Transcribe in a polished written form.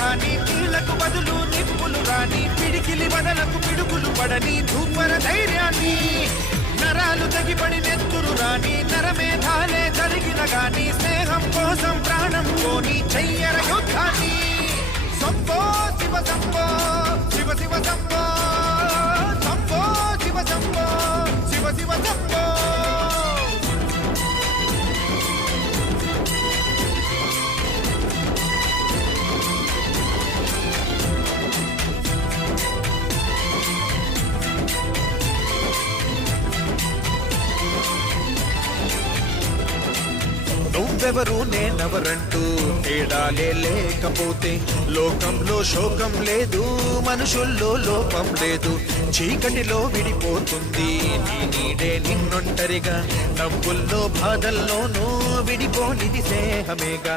కానీ నీళ్లకు బదులు నిప్పులు రాని పిడికిలి వదలకు పిడుగులు పడని ధూపర ధైర్యాన్ని నరాలు తగిపడి నెత్తురు రాని నరమేధాలే జరిగిన గాని స్నేహం కోసం ప్రాణం పోని చెయ్యర యుద్ధాన్ని సంభో శివ సంభో శివ శివ సంభో సంభో శివ సంభో శివ శివ సంభో నువ్వెవరు నేనెవరంటూ తేడాలే లేకపోతే లోకంలో శోకం లేదు మనుషుల్లో లోపం లేదు చీకటిలో విడిపోతుంది నీ నీడే నిన్నొంటరిగా నవ్వుల్లో బాధల్లోనూ విడిపోనిది స్నేహమేగా